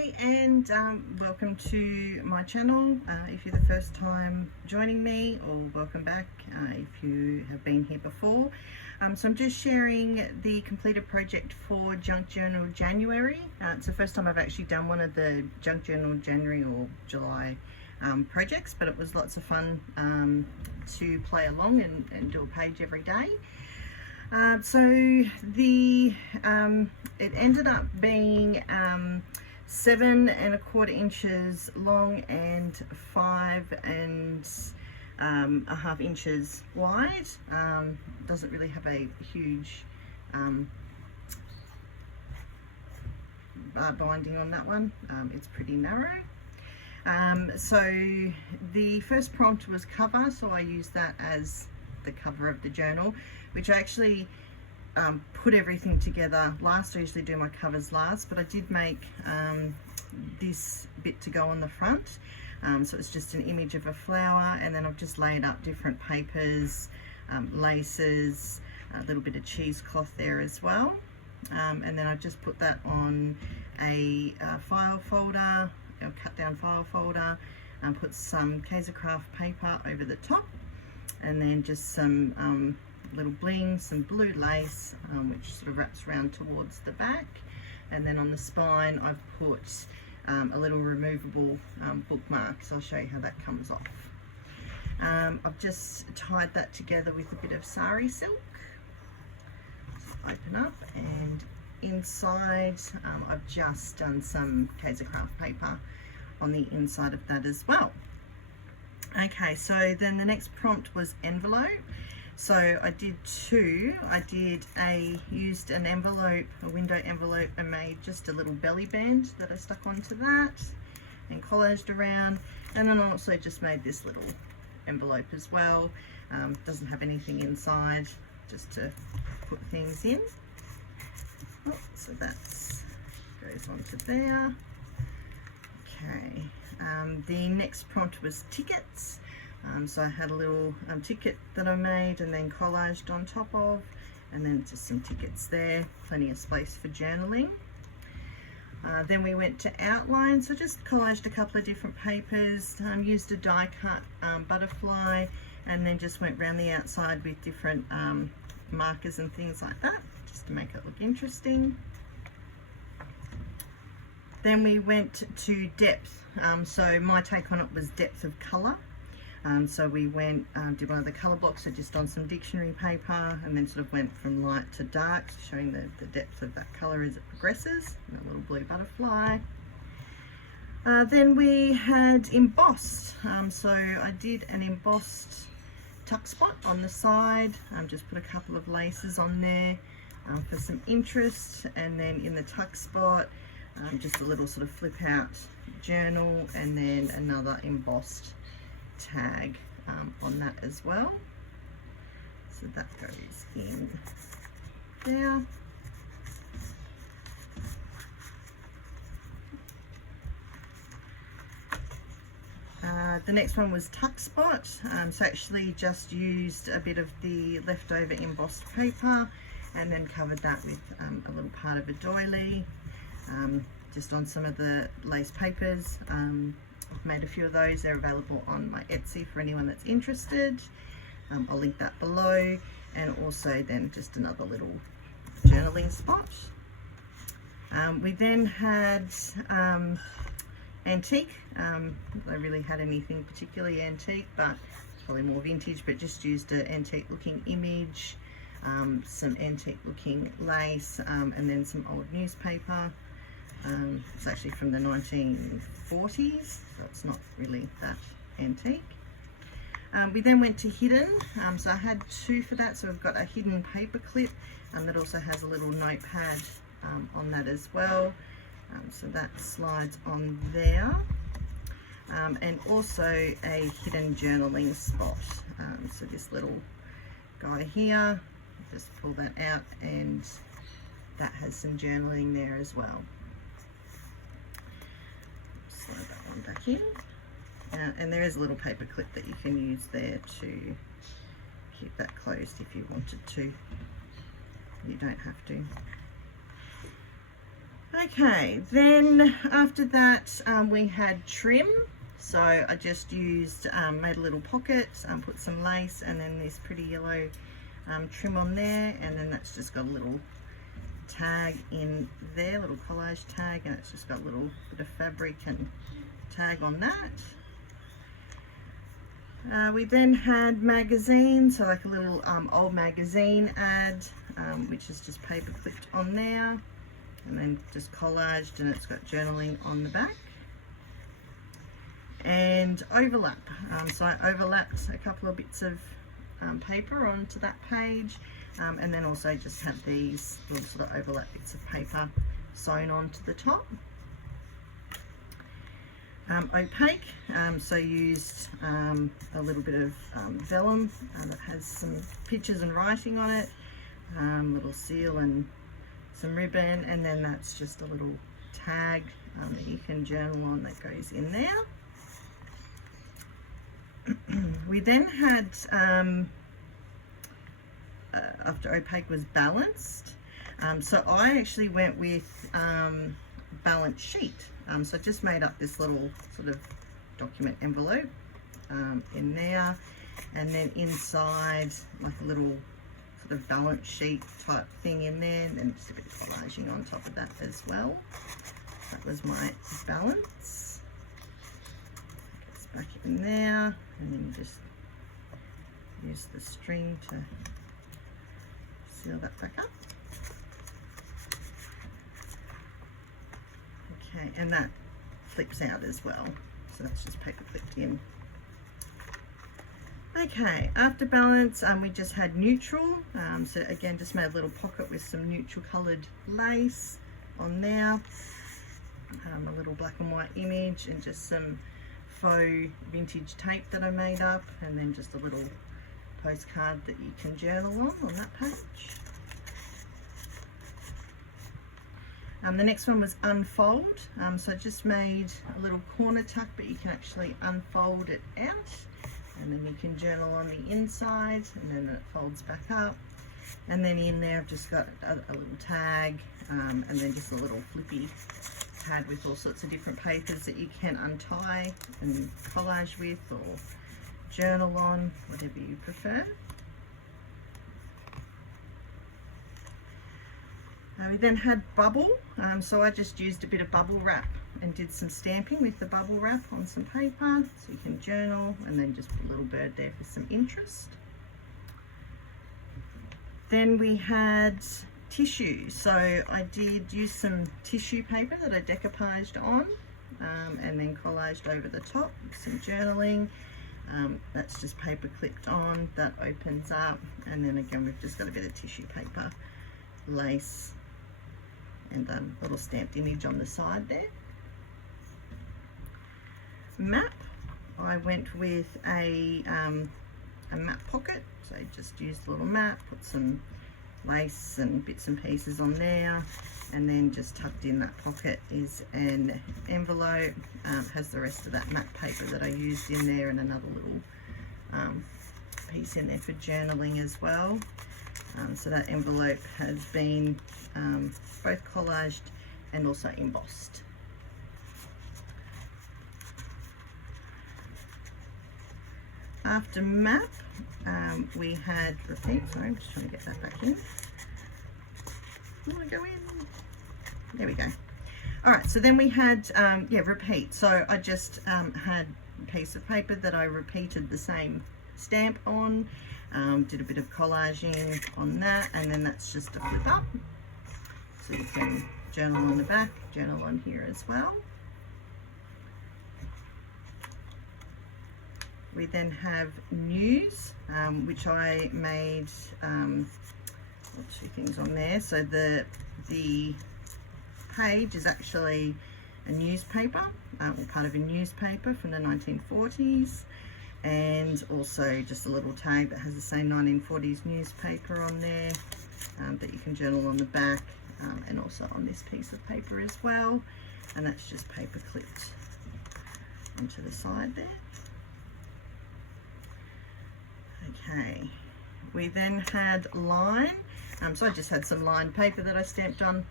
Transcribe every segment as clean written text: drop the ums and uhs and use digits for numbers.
Hi, and welcome to my channel. If you're the first time joining me, or welcome back if you have been here before. So I'm just sharing the completed project for Junk Journal January. It's the first time I've actually done one of the Junk Journal January or July projects, but it was lots of fun to play along and do a page every day. It ended up being 7¼ inches long and 5½ inches wide. Doesn't really have a huge binding on that one. It's pretty narrow. So the first prompt was cover, so I used that as the cover of the journal, which I actually put everything together last. I usually do my covers last, but I did make this bit to go on the front. So it's just an image of a flower, and then I've just laid up different papers, laces, a little bit of cheesecloth there as well. And then I just put that on a file folder, a cut down file folder, and put some Kaisercraft paper over the top, and then just some little bling, some blue lace, which sort of wraps around towards the back. And then on the spine I've put a little removable bookmark, so I'll show you how that comes off. I've just tied that together with a bit of sari silk. Just open up, and inside I've just done some Kaisercraft paper on the inside of that as well. Okay, so then the next prompt was envelope. So I did two. I used an envelope, a window envelope, and made just a little belly band that I stuck onto that and collaged around. And then I also just made this little envelope as well. Doesn't have anything inside, just to put things in. Oh, so that goes onto there. Okay. The next prompt was tickets. So I had a little ticket that I made and then collaged on top of, and then just some tickets there, plenty of space for journaling. Then we went to outline, so just collaged a couple of different papers, used a die cut butterfly, and then just went around the outside with different markers and things like that, just to make it look interesting. Then we went to depth. So my take on it was depth of colour. So we went, did one of the colour blocks, so just on some dictionary paper, and then sort of went from light to dark, showing the depth of that colour as it progresses, and a little blue butterfly. Then we had embossed. So I did an embossed tuck spot on the side, just put a couple of laces on there for some interest, and then in the tuck spot, just a little sort of flip out journal, and then another embossed tag on that as well. So that goes in there. The next one was tuck spot. So actually just used a bit of the leftover embossed paper and then covered that with a little part of a doily, just on some of the lace papers. I've made a few of those. They're available on my Etsy for anyone that's interested. I'll link that below, and also then just another little journaling spot. We then had antique. I really had anything particularly antique, but probably more vintage, but just used an antique looking image, some antique looking lace, and then some old newspaper. It's actually from the 1940s, so it's not really that antique. We then went to hidden, so I had two for that. So we've got a hidden paper clip that also has a little notepad on that as well. So that slides on there, and also a hidden journaling spot. So this little guy here, just pull that out, and that has some journaling there as well. Slide that one back in, and there is a little paper clip that you can use there to keep that closed if you wanted to. You don't have to. Okay, then after that we had trim. So I just used, made a little pocket, put some lace and then this pretty yellow trim on there, and then that's just got a little tag in there, little collage tag, and it's just got a little bit of fabric and tag on that. We then had magazine, so like a little old magazine ad, which is just paper clipped on there, and then just collaged, and it's got journaling on the back. And overlap, so I overlapped a couple of bits of paper onto that page, and then also just had these little sort of overlap bits of paper sewn onto the top. Opaque, so used a little bit of vellum that has some pictures and writing on it, little seal and some ribbon, and then that's just a little tag that you can journal on that goes in there. We then had, after opaque was balanced, so I actually went with balance sheet. So I just made up this little sort of document envelope in there, and then inside like a little sort of balance sheet type thing in there, and then just a bit of collaging on top of that as well. That was my balance. It's back in there, and then you just use the string to seal that back up. Okay, and that flips out as well, so that's just paper clipped in. Okay, after balance, we just had neutral, so again just made a little pocket with some neutral coloured lace on there, a little black and white image, and just some faux vintage tape that I made up, and then just a little postcard that you can journal on that page. The next one was unfold, so I just made a little corner tuck, but you can actually unfold it out, and then you can journal on the inside, and then it folds back up. And then in there I've just got a little tag, and then just a little flippy pad with all sorts of different papers that you can untie and collage with or journal on, whatever you prefer. We then had bubble, so I just used a bit of bubble wrap and did some stamping with the bubble wrap on some paper, so you can journal, and then just put a little bird there for some interest. Then we had tissue, so I did use some tissue paper that I decoupaged on, and then collaged over the top with some journaling. That's just paper clipped on, that opens up, and then again we've just got a bit of tissue paper, lace, and a little stamped image on the side there. Map, I went with a map pocket, so I just used a little map, put some lace and bits and pieces on there, and then just tucked in that pocket is an envelope, has the rest of that map paper that I used in there, and another little piece in there for journaling as well. So that envelope has been both collaged and also embossed. After map, we had repeat. Sorry, I'm just trying to get that back in. I want to go in. There we go. All right, so then we had repeat. So I just had a piece of paper that I repeated the same stamp on. Did a bit of collaging on that, and then that's just a flip up, so you can journal on the back, journal on here as well. We then have news, which I made two things on there. So the page is actually a newspaper, or part of a newspaper from the 1940s. And also just a little tag that has the same 1940s newspaper on there, that you can journal on the back, and also on this piece of paper as well, and that's just paper clipped onto the side there. Okay, we then had line, so I just had some lined paper that I stamped on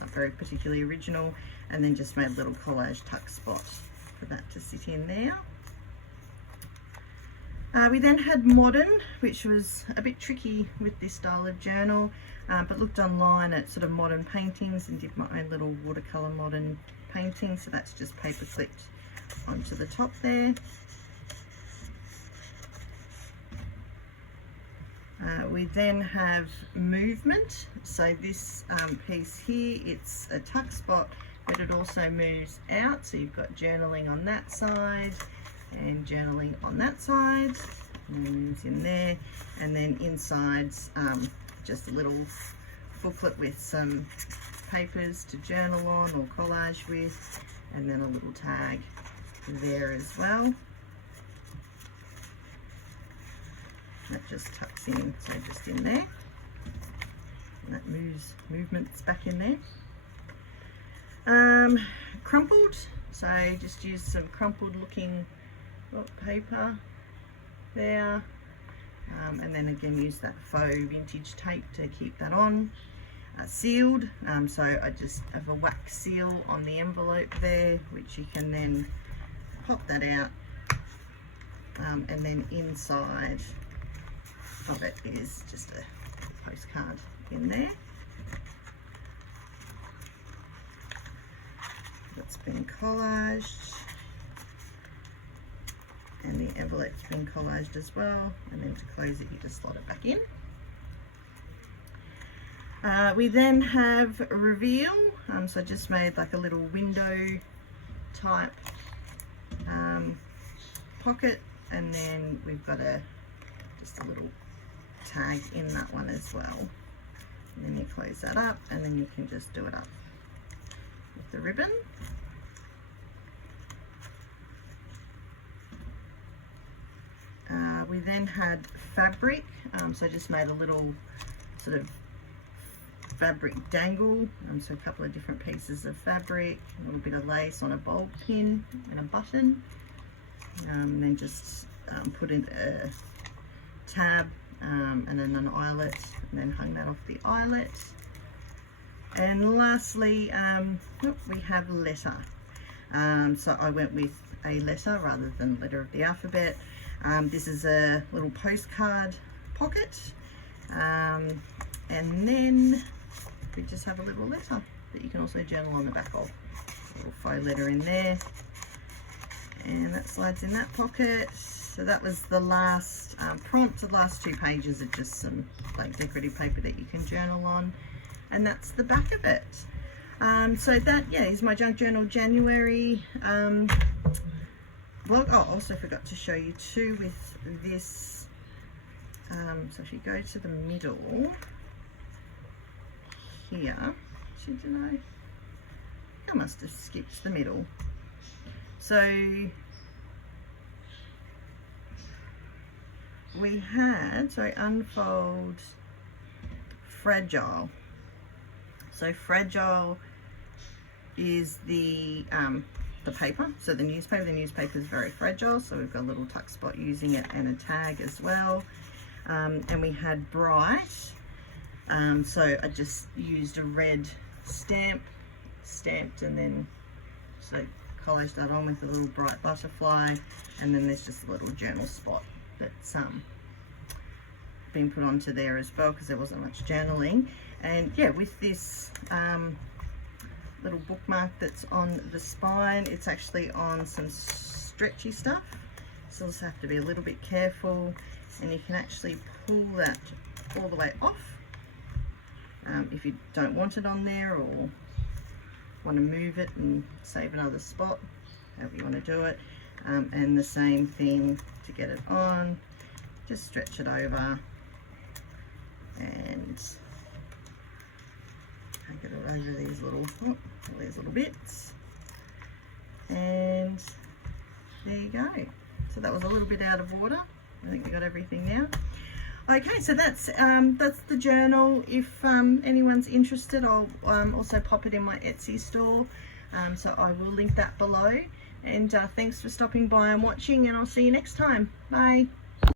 not very particularly original, and then just made a little collage tuck spot for that to sit in there. We then had modern, which was a bit tricky with this style of journal, but looked online at sort of modern paintings and did my own little watercolor modern painting. So that's just paper clipped onto the top there. We then have movement. So this piece here, it's a tuck spot, but it also moves out. So you've got journaling on that side and journaling on that side, moves in there, and then inside's just a little booklet with some papers to journal on or collage with, and then a little tag there as well. That just tucks in, so just in there, and that movement's back in there. Crumpled, so just use some crumpled looking paper there, and then again use that faux vintage tape to keep that on. Sealed, so I just have a wax seal on the envelope there, which you can then pop that out, and then inside of it is just a postcard in there that's been collaged, and the envelope's been collaged as well, and then to close it you just slot it back in. We then have reveal, so I just made like a little window type pocket, and then we've got just a little tag in that one as well, and then you close that up, and then you can just do it up with the ribbon. We then had fabric, so I just made a little sort of fabric dangle, so a couple of different pieces of fabric, a little bit of lace on a bulb pin and a button, and then just put in a tab and then an eyelet, and then hung that off the eyelet. And lastly, we have letter. So I went with a letter rather than letter of the alphabet. This is a little postcard pocket, and then we just have a little letter that you can also journal on the back of. A little faux letter in there, and that slides in that pocket. So that was the last prompt. The last 2 pages are just some like decorative paper that you can journal on, and that's the back of it. So that, yeah, is my Junk Journal January vlog. Oh, also forgot to show you too with this. So if you go to the middle here, should you know? I must have skipped the middle. So we had, so unfold fragile. So fragile is the paper, so the newspaper is very fragile, so we've got a little tuck spot using it and a tag as well. And we had bright, so I just used a red stamp, stamped, and then so collaged that on with a little bright butterfly, and then there's just a little journal spot that's been put onto there as well because there wasn't much journaling. And yeah, with this little bookmark that's on the spine, it's actually on some stretchy stuff, so you'll just have to be a little bit careful, and you can actually pull that all the way off if you don't want it on there or want to move it and save another spot, however you want to do it. And the same thing to get it on, just stretch it over and get it over these little bits, and there you go. So that was a little bit out of order. I think we got everything now. Okay, so that's the journal. If anyone's interested, I'll also pop it in my Etsy store, so I will link that below. And thanks for stopping by and watching, and I'll see you next time. Bye.